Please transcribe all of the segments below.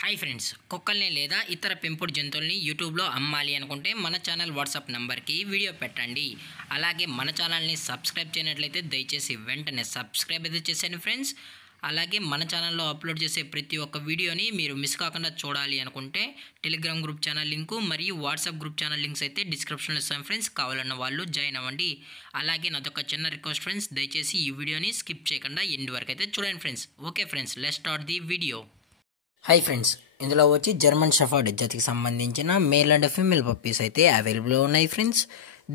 Hi friends, కుక్కల్ని లేదా ఇతర పెంపుడు జంతువుల్ని యూట్యూబ్లో అమ్మాలి అనుకుంటే మన ఛానల్ వాట్సాప్ నెంబర్కి వీడియో పెట్టండి. అలాగే మన ఛానల్ని సబ్స్క్రైబ్ చేయనట్లయితే దయచేసి వెంటనే సబ్స్క్రైబ్ అయితే చేసేయండి ఫ్రెండ్స్. అలాగే మన ఛానల్లో అప్లోడ్ చేసే ప్రతి ఒక్క వీడియోని మీరు మిస్ కాకుండా చూడాలి అనుకుంటే టెలిగ్రామ్ గ్రూప్ ఛానల్ లింకు మరియు వాట్సాప్ గ్రూప్ ఛానల్ లింక్స్ అయితే డిస్క్రిప్షన్లో ఇస్తాం ఫ్రెండ్స్. కావాలన్న వాళ్ళు జాయిన్ అవ్వండి. అలాగే నాదొక చిన్న రిక్వెస్ట్ ఫ్రెండ్స్, దయచేసి ఈ వీడియోని స్కిప్ చేయకుండా ఎండ్ వరకు అయితే చూడండి friends. Okay friends, let's start the video. Hi friends, ఇందులో వచ్చి జర్మన్ షెఫర్డ్ జాతికి సంబంధించిన మేల్ అండ్ ఫీమేల్ పప్పీస్ అయితే అవైలబుల్లో ఉన్నాయి ఫ్రెండ్స్.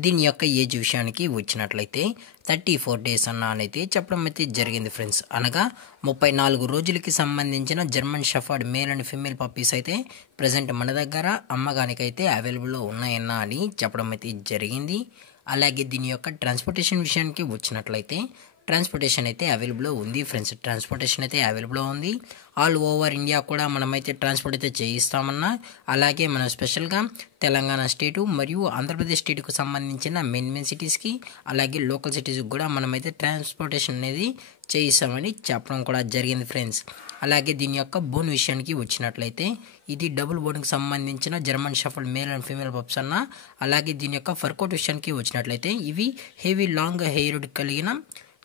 దీని యొక్క ఏజ్ విషయానికి వచ్చినట్లయితే 34 days అయితే చెప్పడం అయితే జరిగింది ఫ్రెండ్స్. అనగా 34 రోజులకి సంబంధించిన German shepherd male and female puppies అయితే ప్రజెంట్ మన దగ్గర అమ్మగానికైతే అవైలబుల్లో ఉన్నాయన్నా అని చెప్పడం అయితే జరిగింది. అలాగే దీని యొక్క ట్రాన్స్పోర్టేషన్ విషయానికి వచ్చినట్లయితే ట్రాన్స్పోర్టేషన్ అయితే అవైలబుల్లో ఉంది ఫ్రెండ్స్. ట్రాన్స్పోర్టేషన్ అయితే అవైలబుల్లో ఉంది. ఆల్ ఓవర్ ఇండియా కూడా మనమైతే ట్రాన్స్పోర్ట్ అయితే చేయిస్తామన్నా. అలాగే మనం స్పెషల్గా తెలంగాణ స్టేటు మరియు ఆంధ్రప్రదేశ్ స్టేట్కు సంబంధించిన మెయిన్ సిటీస్కి అలాగే లోకల్ సిటీస్కి కూడా మనమైతే ట్రాన్స్పోర్టేషన్ అనేది చేయిస్తామని చెప్పడం కూడా జరిగింది ఫ్రెండ్స్. అలాగే దీని యొక్క బోన్ విషయానికి వచ్చినట్లయితే ఇది డబుల్ బోన్కి సంబంధించిన German shepherd male and female pups అన్న. అలాగే దీని యొక్క ఫర్కోట్ విషయానికి వచ్చినట్లయితే ఇవి హెవీ లాంగ్ హెయిర్ కలిగిన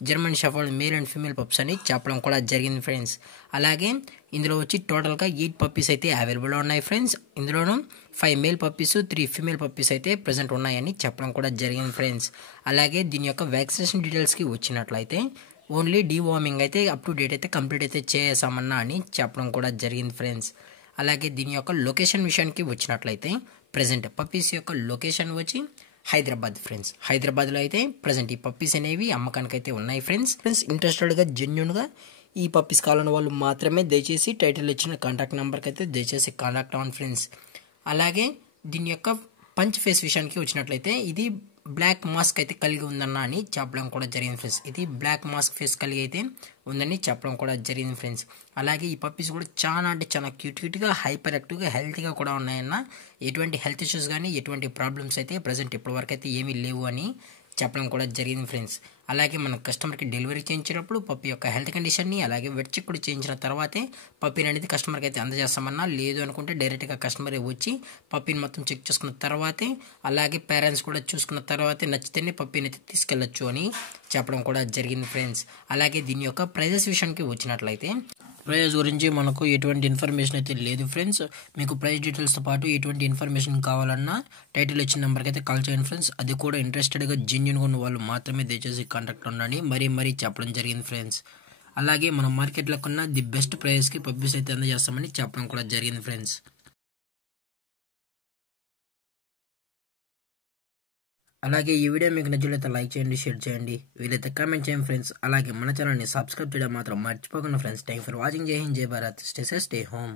German shepherd male and female pups అని చెప్పడం కూడా జరిగింది ఫ్రెండ్స్. అలాగే ఇందులో వచ్చి టోటల్గా 8 పప్పీస్ అయితే అవైలబుల్లో ఉన్నాయి ఫ్రెండ్స్. ఇందులోనూ 5 మేల్ పప్పీస్ 3 ఫీమేల్ పప్పీస్ అయితే ప్రజెంట్ ఉన్నాయని చెప్పడం కూడా జరిగింది ఫ్రెండ్స్. అలాగే దీని యొక్క వ్యాక్సినేషన్ డీటెయిల్స్కి వచ్చినట్లయితే ఓన్లీ డీవార్మింగ్ అయితే అప్ టు డేట్ అయితే కంప్లీట్ అయితే చేసామన్నా అని చెప్పడం కూడా జరిగింది ఫ్రెండ్స్. అలాగే దీని యొక్క లొకేషన్ విషయానికి వచ్చినట్లయితే ప్రజెంట్ పప్పీస్ యొక్క లొకేషన్ వచ్చి హైదరాబాద్ ఫ్రెండ్స్. హైదరాబాద్లో అయితే ప్రజెంట్ ఈ పప్పీస్ అనేవి అమ్మకానికి అయితే ఉన్నాయి ఫ్రెండ్స్. ఇంట్రెస్టెడ్గా జెన్యున్గా ఈ పప్పీస్ కావాలన్న వాళ్ళు మాత్రమే దయచేసి టైటిల్ ఇచ్చిన కాంటాక్ట్ నెంబర్కి అయితే దయచేసి కాంటాక్ట్ అవ్వండి ఫ్రెండ్స్. అలాగే దీని యొక్క పంచ్ ఫేస్ విషయానికి వచ్చినట్లయితే ఇది బ్లాక్ మాస్క్ అయితే కలిగి ఉందన్న అని చెప్పడం కూడా జరిగింది ఫ్రెండ్స్. ఇది బ్లాక్ మాస్క్ ఫేస్ కలిగి అయితే ఉందని చెప్పడం కూడా జరిగింది ఫ్రెండ్స్. అలాగే ఈ పప్పీస్ కూడా చాలా అంటే చాలా క్యూట్గా హైపర్ యాక్టివ్గా హెల్తీగా కూడా ఉన్నాయన్న. ఎటువంటి హెల్త్ ఇష్యూస్ కానీ ఎటువంటి ప్రాబ్లమ్స్ అయితే ప్రజెంట్ ఇప్పటివరకు అయితే ఏమీ లేవు అని చెప్పడం కూడా జరిగింది ఫ్రెండ్స్. అలాగే మన కస్టమర్కి డెలివరీ చేయించేటప్పుడు పప్పి యొక్క హెల్త్ కండిషన్ని అలాగే వెట్ చెక్ కూడా చేయించిన తర్వాతే పప్పీని అనేది కస్టమర్కి అయితే అందజేస్తామన్నా. లేదు అనుకుంటే డైరెక్ట్గా కస్టమరే వచ్చి పప్పీని మొత్తం చెక్ చేసుకున్న తర్వాతే అలాగే పేరెంట్స్ కూడా చూసుకున్న తర్వాతే నచ్చితేనే పప్పీని అయితే తీసుకెళ్ళచ్చు అని చెప్పడం కూడా జరిగింది ఫ్రెండ్స్. అలాగే దీని యొక్క ప్రైజెస్ విషయానికి వచ్చినట్లయితే ప్రైస్ గురించి మనకు ఎటువంటి ఇన్ఫర్మేషన్ అయితే లేదు ఫ్రెండ్స్. మీకు ప్రైస్ డీటెయిల్స్తో పాటు ఎటువంటి ఇన్ఫర్మేషన్ కావాలన్నా టైటిల్ వచ్చిన నెంబర్కి అయితే కాల్ చేయండి ఫ్రెండ్స్. అది కూడా ఇంట్రెస్టెడ్గా జెన్యున్గా ఉన్న వాళ్ళు మాత్రమే దయచేసి కాంటాక్ట్ ఉండండి మరీ చెప్పడం జరిగింది ఫ్రెండ్స్. అలాగే మనం మార్కెట్లో కన్నా ది బెస్ట్ ప్రైస్కి పప్పీస్ అయితే అందజేస్తామని చెప్పడం కూడా జరిగింది ఫ్రెండ్స్. అలాగే ఈ వీడియో మీకు నచ్చినట్లయితే లైక్ చేయండి, షేర్ చేయండి, వీలైతే కామెంట్ చేయండి ఫ్రెండ్స్. అలాగే మన ఛానల్ని సబ్స్క్రైబ్ చేయడం మాత్రం మర్చిపోకుండా ఫ్రెండ్స్. Thank for watching. జై హింద్, జై Bharat, stay safe, stay home.